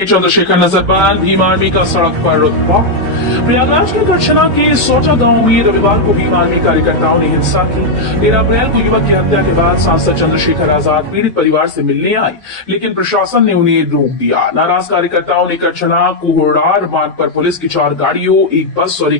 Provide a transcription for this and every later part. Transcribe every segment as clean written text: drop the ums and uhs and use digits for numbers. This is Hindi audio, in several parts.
चंद्रशेखर नजरबंद, भीम आर्मी का सड़क पर रुतबा। प्रयागराज के गढ़छना के सोचा गांव में रविवार को भीम आर्मी कार्यकर्ताओं ने हिंसा की। 13 अप्रैल को युवक की हत्या के बाद सांसद चंद्रशेखर आजाद पीड़ित परिवार से मिलने आए, लेकिन प्रशासन ने उन्हें रोक दिया। नाराज कार्यकर्ताओं ने गढ़छना कुहड़ार मार्ग पर पुलिस की 4 गाड़ियों, एक बस और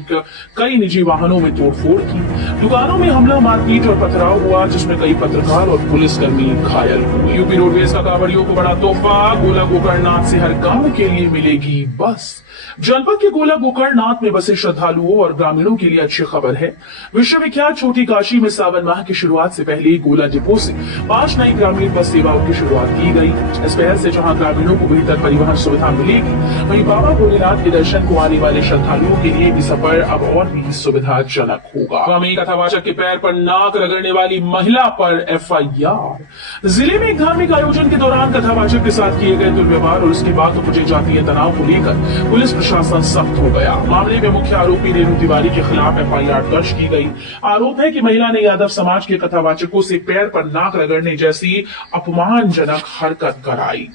कई निजी वाहनों में तोड़फोड़ की। दुकानों में हमला, मारपीट और पथराव हुआ, जिसमें कई पत्रकार और पुलिसकर्मी घायल हुए। यूपी रोडवेज का कांवड़ियों को बड़ा तोहफा, गोला गोकर्णनाथ से हर गांव के लिए मिलेगी बस। जनपद के गोला गोकर्णनाथ में बसे श्रद्धालुओं और ग्रामीणों के लिए अच्छी खबर है। विश्वविख्यात छोटी काशी में सावन माह की शुरुआत से पहले गोला डिपो से 5 नई ग्रामीण बस सेवाओं की शुरुआत की गई। इस पहल से जहां ग्रामीणों को बेहतर परिवहन सुविधा मिलेगी, वहीं बाबा भोलेनाथ के दर्शन को आने वाले श्रद्धालुओं के लिए भी सफर अब और भी सुविधाजनक होगा। वहीं कथावाचक के पैर पर नाक रगड़ने वाली महिला पर FIR। जिले में एक धार्मिक आयोजन के दौरान कथावाचक के साथ किए गए दुर्व्यवहार और उसके बाद उपजे जातीय तनाव को लेकर पुलिस प्रशासन सख्त हो गया। मामले में मुख्य आरोपी रेणु तिवारी के खिलाफ FIR दर्ज की गई। आरोप है कि महिला ने यादव समाज के कथावाचकों से पैर पर नाक रगड़ने जैसी अपमानजनक हरकत कराई।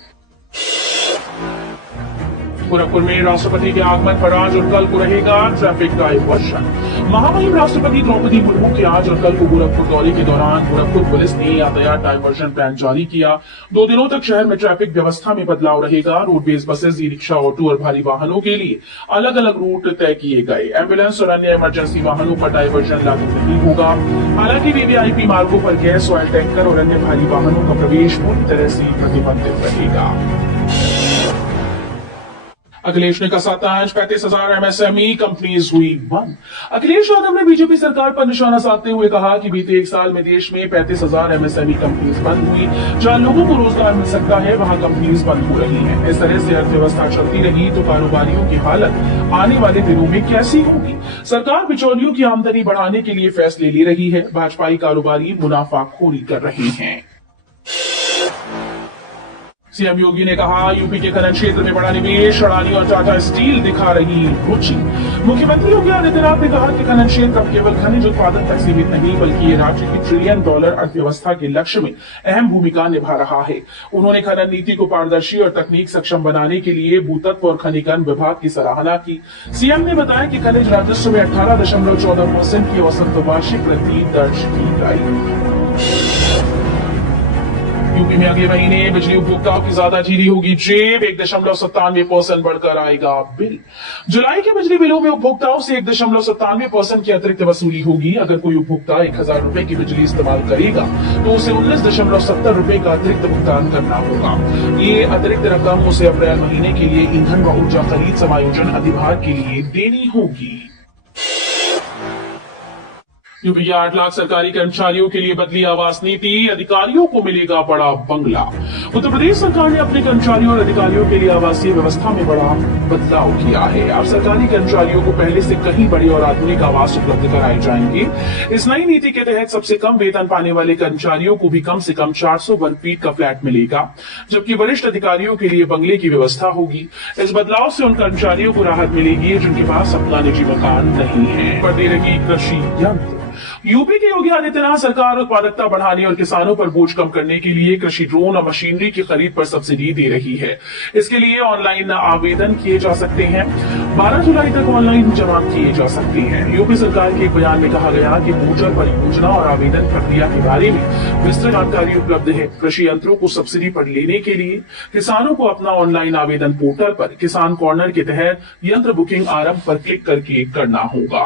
गोरखपुर में राष्ट्रपति के आगमन पर आज और कल को रहेगा ट्रैफिक डायवर्शन। महामहिम राष्ट्रपति द्रौपदी मुर्मू के आज और कल को गोरखपुर दौरे के दौरान गोरखपुर पुलिस ने यातायात डायवर्शन प्लान जारी किया। 2 दिनों तक शहर में ट्रैफिक व्यवस्था में बदलाव रहेगा। Roadways buses, e rickshaw, auto और भारी वाहनों के लिए अलग अलग रूट तय किए गए। एम्बुलेंस और अन्य इमरजेंसी वाहनों पर डायवर्शन लागू नहीं होगा। हालांकि VVIP मार्गों पर गैस, ऑयल टैंकर और अन्य भारी वाहनों का प्रवेश पूरी तरह से प्रतिबंधित रहेगा। अखिलेश ने कसा तंज, 35,000 MSME कंपनीज हुई बंद। अखिलेश यादव ने बीजेपी सरकार पर निशाना साधते हुए कहा कि बीते 1 साल में देश में 35,000 MSME कंपनीज बंद हुई। जहां लोगों को रोजगार मिल सकता है, वहां कंपनीज बंद हो रही हैं। इस तरह से अर्थव्यवस्था चलती रही तो कारोबारियों की हालत आने वाले दिनों में कैसी होगी। सरकार बिचौलियों की आमदनी बढ़ाने के लिए फैसले ले रही है। भाजपाई कारोबारी मुनाफाखोरी कर रहे हैं। सीएम योगी ने कहा, यूपी के खनन क्षेत्र में बड़ा निवेश, अडानी और टाटा स्टील दिखा रही रुचि। मुख्यमंत्री योगी आदित्यनाथ ने कहा कि खनन क्षेत्र अब केवल खनिज उत्पादन तक सीमित नहीं, बल्कि ये राज्य की $1 ट्रिलियन अर्थव्यवस्था के लक्ष्य में अहम भूमिका निभा रहा है। उन्होंने खनन नीति को पारदर्शी और तकनीक सक्षम बनाने के लिए भूतत्व और खनिकर्म विभाग की सराहना की। सीएम ने बताया कि खनिज राजस्व में 18.14% की औसत वार्षिक वृद्धि दर्ज की गई। यूपी में अगले महीने बिजली उपभोक्ताओं की ज्यादाजीरी होगी जेब, 1.97% बढ़कर आएगा बिल। जुलाई के बिजली बिलों में उपभोक्ताओं से 1.97% की अतिरिक्त वसूली होगी। अगर कोई उपभोक्ता 1,000 रुपए की बिजली इस्तेमाल करेगा तो उसे 19.70 रुपए का अतिरिक्त भुगतान करना होगा। ये अतिरिक्त रकम उसे अप्रैल महीने के लिए ईंधन व ऊर्जा खरीद समायोजन अधिभार के लिए देनी होगी। यूपी के 8 लाख सरकारी कर्मचारियों के लिए बदली आवास नीति, अधिकारियों को मिलेगा बड़ा बंगला। उत्तर प्रदेश सरकार ने अपने कर्मचारियों और अधिकारियों के लिए आवासीय व्यवस्था में बड़ा बदलाव किया है। अब सरकारी कर्मचारियों को पहले से कहीं बड़े और आधुनिक आवास उपलब्ध कराए जाएंगे। इस नई नीति के तहत सबसे कम वेतन पाने वाले कर्मचारियों को भी कम से कम 400 वर्ग फीट का फ्लैट मिलेगा, जबकि वरिष्ठ अधिकारियों के लिए बंगले की व्यवस्था होगी। इस बदलाव से उन कर्मचारियों को राहत मिलेगी जिनके पास अपना निजी मकान नहीं है। बढ़ने लगी कृषि यंत्र। यूपी के योगी आदित्यनाथ सरकार उत्पादकता बढ़ाने और किसानों पर बोझ कम करने के लिए कृषि ड्रोन और मशीनरी की खरीद पर सब्सिडी दे रही है। इसके लिए ऑनलाइन आवेदन किए जा सकते हैं। 12 जुलाई तक ऑनलाइन जमा किए जा सकते हैं। यूपी सरकार के एक बयान में कहा गया कि भूजल परियोजना और आवेदन प्रक्रिया के बारे में विस्तृत जानकारी उपलब्ध है। कृषि यंत्रों को सब्सिडी पर लेने के लिए किसानों को अपना ऑनलाइन आवेदन पोर्टल पर किसान कॉर्नर के तहत यंत्र बुकिंग आरंभ पर क्लिक करके करना होगा।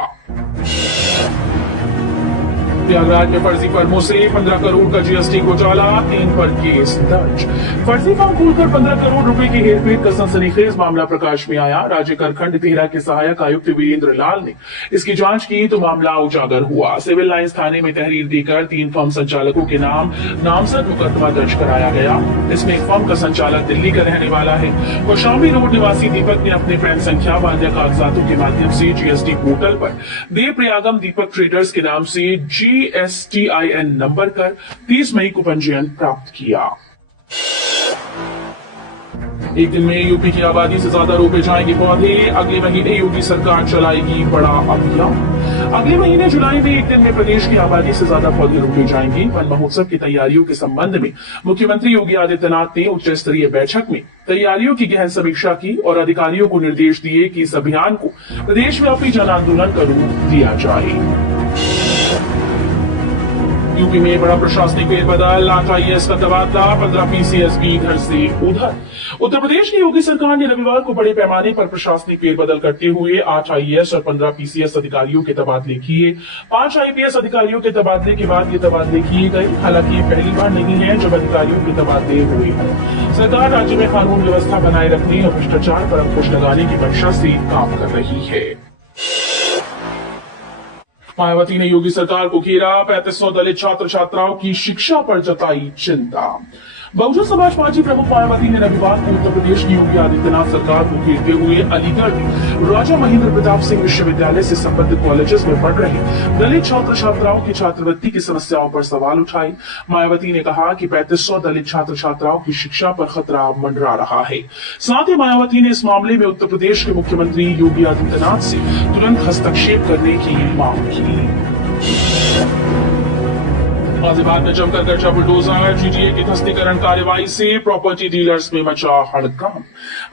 प्रयागराज में फर्जी फर्मों से 15 करोड़ का GST घोटाला, 3 पर केस दर्ज। फर्जी फॉर्म खोलकर 15 करोड़ रुपए की हेरफेर का सनसनीखेज मामला प्रकाश में आया। राज्य कर खंड 13 के सहायक आयुक्त वीरेंद्र लाल ने इसकी जांच की तो मामला उजागर हुआ। सिविल लाइंस थाने में तहरीर देकर 3 फर्म संचालकों के नाम नामजद मुकदमा दर्ज कराया गया। इसमें एक फर्म का संचालक दिल्ली का रहने वाला है। कौशाम्बी रोड निवासी दीपक ने अपने पैन संख्या व अन्य कागजातों के माध्यम से GST पोर्टल पर देव प्रयागम दीपक ट्रेडर्स के नाम से GSTIN नंबर कर 30 मई को पंजीयन प्राप्त किया। एक दिन में यूपी की आबादी से ज्यादा रोपे जाएंगे पौधे, अगले महीने योगी सरकार चलाएगी बड़ा अभियान। अगले महीने जुलाई में एक दिन में प्रदेश की आबादी से ज्यादा पौधे रोपे जाएंगे। वन महोत्सव की तैयारियों के संबंध में मुख्यमंत्री योगी आदित्यनाथ ने उच्च स्तरीय बैठक में तैयारियों की गहन समीक्षा की और अधिकारियों को निर्देश दिए कि इस अभियान को प्रदेशव्यापी जन आंदोलन का रूप दिया जाए। यूपी में बड़ा प्रशासनिक फेरबदल, 8 IAS का तबादला, 15 PCS भी इधर से उधर। उत्तर प्रदेश की योगी सरकार ने रविवार को बड़े पैमाने पर प्रशासनिक फेरबदल करते हुए 8 IAS और 15 PCS अधिकारियों के तबादले किए। 5 IPS अधिकारियों के तबादले के बाद ये तबादले किए गए। हालांकि ये पहली बार नहीं है जब अधिकारियों के तबादले हुए हैं। सरकार राज्य में कानून व्यवस्था बनाए रखने और भ्रष्टाचार पर अंकुश लगाने की मंशा से काम कर रही है। मायावती ने योगी सरकार को घेरा, 3500 दलित छात्र छात्राओं की शिक्षा पर जताई चिंता। बहुजन समाज पार्टी प्रमुख मायावती ने रविवार को उत्तर प्रदेश की योगी आदित्यनाथ सरकार को घेरते हुए अलीगढ़ में राजा महेंद्र प्रताप सिंह विश्वविद्यालय से संबद्ध कॉलेजेस में पढ़ रहे दलित छात्र छात्राओं की छात्रवृत्ति की समस्याओं पर सवाल उठाए। मायावती ने कहा कि 3500 दलित छात्र छात्राओं की शिक्षा पर खतरा मंडरा रहा है। साथ ही मायावती ने इस मामले में उत्तर प्रदेश के मुख्यमंत्री योगी आदित्यनाथ से तुरंत हस्तक्षेप करने की मांग की। गाजियाबाद में जमकर गर्जा बुलडोजर, जीटीए की ध्वस्तीकरण कार्यवाही से प्रॉपर्टी डीलर्स में मचा हड़कंप।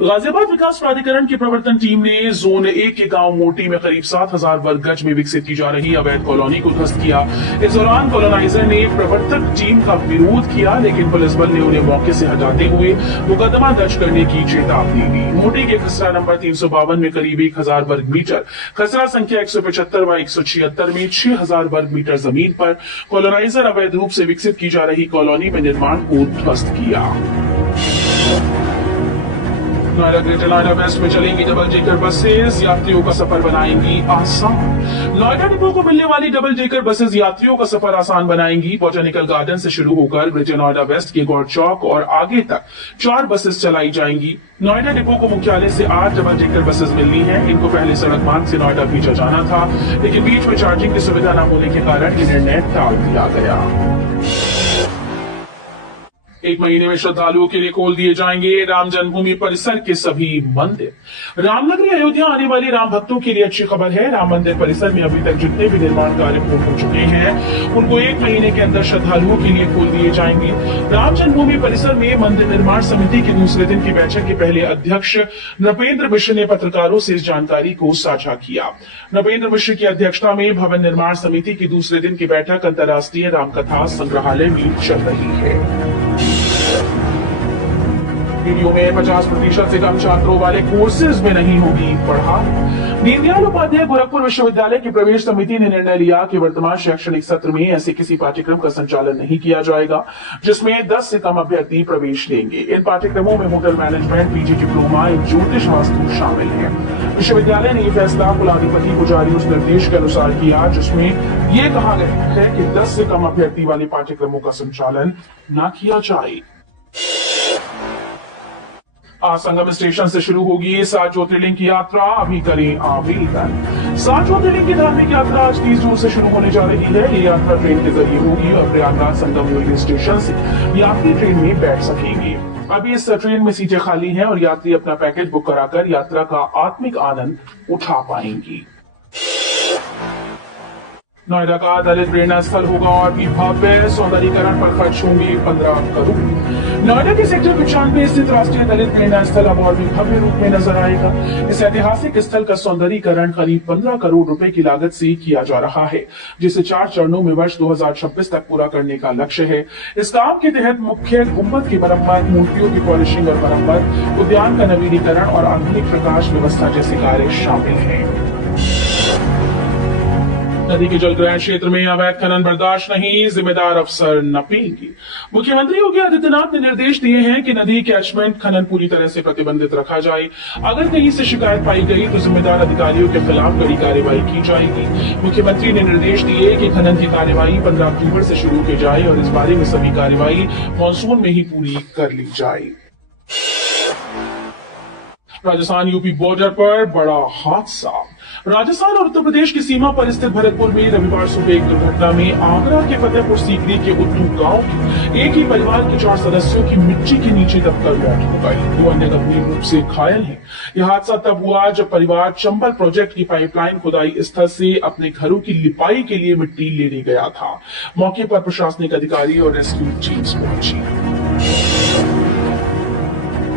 गाजियाबाद विकास प्राधिकरण की प्रवर्तन टीम ने जोन 1 के गांव मोटी में करीब 7000 वर्ग गज में विकसित की जा रही अवैध कॉलोनी को ध्वस्त किया। इस दौरान कॉलोनाइजर ने प्रवर्तक टीम का विरोध किया, लेकिन पुलिस बल ने उन्हें मौके से हटाते हुए मुकदमा दर्ज करने की चेतावनी दी। मोटी के खसरा नंबर 352 में करीब 1000 वर्ग मीटर, खसरा संख्या 175 व 176 में 6000 वर्ग मीटर जमीन पर कॉलोनाइजर अवैध रूप से विकसित की जा रही कॉलोनी में निर्माण को ध्वस्त किया। नोएडा ग्रेटर नोएडा वेस्ट में चलेंगी डबल डेकर बसेस, यात्रियों का सफर बनाएंगी आसान। नोएडा डिपो को मिलने वाली डबल डेकर बसेस यात्रियों का सफर आसान बनाएंगी। बॉटनिकल गार्डन से शुरू होकर ग्रेटर नोएडा वेस्ट के गौर चौक और आगे तक 4 बसेस चलाई जाएंगी। नोएडा डिपो को मुख्यालय से 8 डबल डेकर बसेस मिलनी है। इनको पहले सड़क मार्ग से नोएडा भेजा जाना था, लेकिन बीच में चार्जिंग की सुविधा न होने के कारण ये निर्णय टाल दिया गया। 1 महीने में श्रद्धालुओं के लिए खोल दिए जाएंगे राम जन्मभूमि परिसर के सभी मंदिर। रामनगरी अयोध्या आने वाले राम भक्तों के लिए अच्छी खबर है। राम मंदिर परिसर में अभी तक जितने भी निर्माण कार्य पूर्ण हो चुके हैं उनको 1 महीने के अंदर श्रद्धालुओं के लिए खोल दिए जाएंगे। राम जन्मभूमि परिसर में मंदिर निर्माण समिति की दूसरे दिन की बैठक के पहले अध्यक्ष नृपेंद्र मिश्र ने पत्रकारों से इस जानकारी को साझा किया। नृपेंद्र मिश्र की अध्यक्षता में भवन निर्माण समिति की दूसरे दिन की बैठक अंतर्राष्ट्रीय रामकथा संग्रहालय में चल रही है। वीडियो में 50% से कम छात्रों वाले कोर्सेज में नहीं होगी पढ़ाई। दीनदयाल उपाध्याय गोरखपुर विश्वविद्यालय की प्रवेश समिति ने निर्णय लिया कि वर्तमान शैक्षणिक सत्र में ऐसे किसी पाठ्यक्रम का संचालन नहीं किया जाएगा जिसमें 10 से कम अभ्यर्थी प्रवेश लेंगे। इन पाठ्यक्रमों में होटल मैनेजमेंट, पीजी डिप्लोमा, ज्योतिष वास्तु शामिल है। विश्वविद्यालय ने यह फैसला कुलाधिपति को जारी उस निर्देश के अनुसार किया जिसमें यह कहा गया है कि 10 से कम अभ्यर्थी वाले पाठ्यक्रमों का संचालन न किया जाए। आज संगम स्टेशन से शुरू होगी 7 ज्योतिर्लिंग की यात्रा, अभी करें आवेदन। 7 ज्योतिर्लिंग की धार्मिक यात्रा आज 30 जून से शुरू होने जा रही है। ये यात्रा ट्रेन के जरिए होगी और प्रयागराज संगम रेलवे स्टेशन से यात्री ट्रेन में बैठ सकेंगे। अभी इस ट्रेन में सीटें खाली हैं और यात्री अपना पैकेज बुक कराकर यात्रा का आत्मिक आनंद उठा पाएंगी। नोएडा का दलित प्रेरणा स्थल होगा और भी भव्य, सौंदर्यीकरण पर खर्च होंगे 15 करोड़। नोएडा के सेक्टर 95 स्थित राष्ट्रीय दलित प्रेरणा स्थल अब और भी भव्य रूप में नजर आएगा। इस ऐतिहासिक स्थल का सौंदर्यीकरण करीब 15 करोड़ रुपए की लागत से किया जा रहा है, जिसे 4 चरणों में वर्ष 2026 तक पूरा करने का लक्ष्य है। इस काम के तहत मुख्य गुंबद की मरम्मत, मूर्तियों की पॉलिशिंग और मरम्मत, उद्यान का नवीनीकरण और आधुनिक प्रकाश व्यवस्था जैसे कार्य शामिल हैं। नदी के जलग्रहण क्षेत्र में अवैध खनन बर्दाश्त नहीं, जिम्मेदार अफसर नपेंगे। मुख्यमंत्री योगी आदित्यनाथ ने निर्देश दिए हैं कि नदी कैचमेंट खनन पूरी तरह से प्रतिबंधित रखा जाए। अगर कहीं से शिकायत पाई गई तो जिम्मेदार अधिकारियों के खिलाफ कड़ी कार्रवाई की जाएगी। मुख्यमंत्री ने निर्देश दिए कि खनन की कार्यवाही 15 अक्टूबर से शुरू की जाए और इस बारे में सभी कार्यवाही मानसून में ही पूरी कर ली जाए। राजस्थान यूपी बॉर्डर पर बड़ा हादसा। राजस्थान और उत्तर प्रदेश की सीमा पर स्थित भरतपुर में रविवार सुबह एक दुर्घटना में आगरा के फतेहपुर सीकरी के उद्दू गांव के एक ही परिवार के 4 सदस्यों की मिट्टी के नीचे दबकर मौत हो गई। 2 अन्य गंभीर रूप से घायल हैं। यह हादसा तब हुआ जब परिवार चंबल प्रोजेक्ट की पाइपलाइन खुदाई स्थल से अपने घरों की लिपाई के लिए मिट्टी लेने गया था। मौके पर प्रशासनिक अधिकारी और रेस्क्यू टीम्स पहुंची।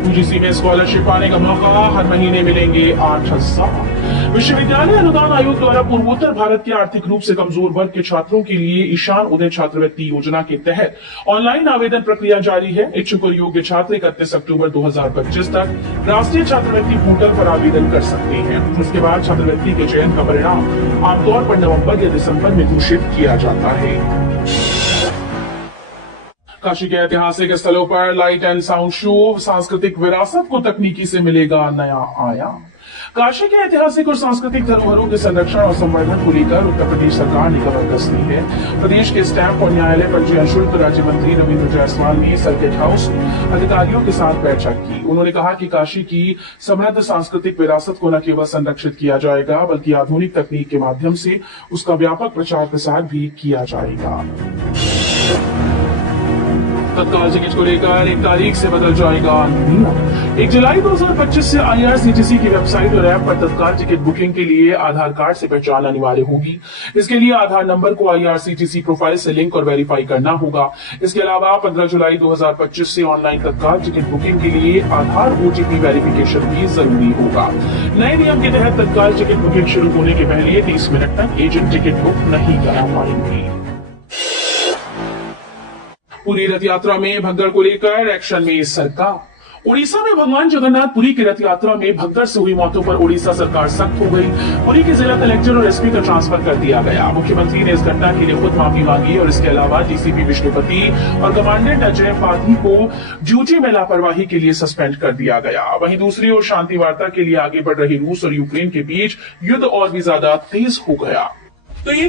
यूजीसी में स्कॉलरशिप पाने का मौका, हर महीने मिलेंगे 8,000। विश्वविद्यालय अनुदान आयोग द्वारा पूर्वोत्तर भारत के आर्थिक रूप से कमजोर वर्ग के छात्रों के लिए ईशान उदय छात्रवृत्ति योजना के तहत ऑनलाइन आवेदन प्रक्रिया जारी है। इच्छुक और योग्य छात्र 31 अक्टूबर 2025 तक राष्ट्रीय छात्रवृत्ति पोर्टल पर आवेदन कर सकते हैं। इसके बाद छात्रवृत्ति के चयन का परिणाम आमतौर पर नवंबर या दिसंबर में घोषित किया जाता है। काशी के ऐतिहासिक स्थलों पर लाइट एंड साउंड शो, सांस्कृतिक विरासत को तकनीकी से मिलेगा नया आयाम। काशी के ऐतिहासिक और सांस्कृतिक धरोहरों के संरक्षण और संवर्धन को लेकर उत्तर प्रदेश सरकार ने कमर कस ली है। प्रदेश के स्टैंप और न्यायालय पंजीयन शुल्क राज्य मंत्री रविंद्र जायसवाल ने सर्किट हाउस में अधिकारियों के साथ बैठक की। उन्होंने कहा कि काशी की समृद्ध सांस्कृतिक विरासत को न केवल संरक्षित किया जाएगा बल्कि आधुनिक तकनीक के माध्यम से उसका व्यापक प्रचार प्रसार भी किया जाएगा। तत्काल टिकट को लेकर 1 तारीख से बदल जाएगा नियम। 1 जुलाई 2025 से IRCTC की वेबसाइट और ऐप पर तत्काल टिकट बुकिंग के लिए आधार कार्ड से पहचान अनिवार्य होगी। इसके लिए आधार नंबर को IRCTC प्रोफाइल से लिंक और वेरीफाई करना होगा। इसके अलावा 15 जुलाई 2025 से ऑनलाइन तत्काल टिकट बुकिंग के लिए आधार OTP वेरिफिकेशन भी जरूरी होगा। नए नियम के तहत तत्काल टिकट बुकिंग शुरू होने के पहले 30 मिनट तक एजेंट टिकट बुक नहीं करा पाएंगे। पूरी रथ यात्रा में भगदड़ को लेकर एक्शन में सरकार। उड़ीसा में भगवान जगन्नाथ पुरी की रथ यात्रा में भगदड़ से हुई मौतों पर उड़ीसा सरकार सख्त हो गई। पुरी के जिला कलेक्टर और SP का ट्रांसफर कर दिया गया। मुख्यमंत्री ने इस घटना के लिए खुद माफी मांगी और इसके अलावा DCP विष्णुपति और कमांडेंट अजय पाधी को ड्यूटी में लापरवाही के लिए सस्पेंड कर दिया गया। वहीं दूसरी ओर शांति वार्ता के लिए आगे बढ़ रही रूस और यूक्रेन के बीच युद्ध और भी ज्यादा तेज हो गया।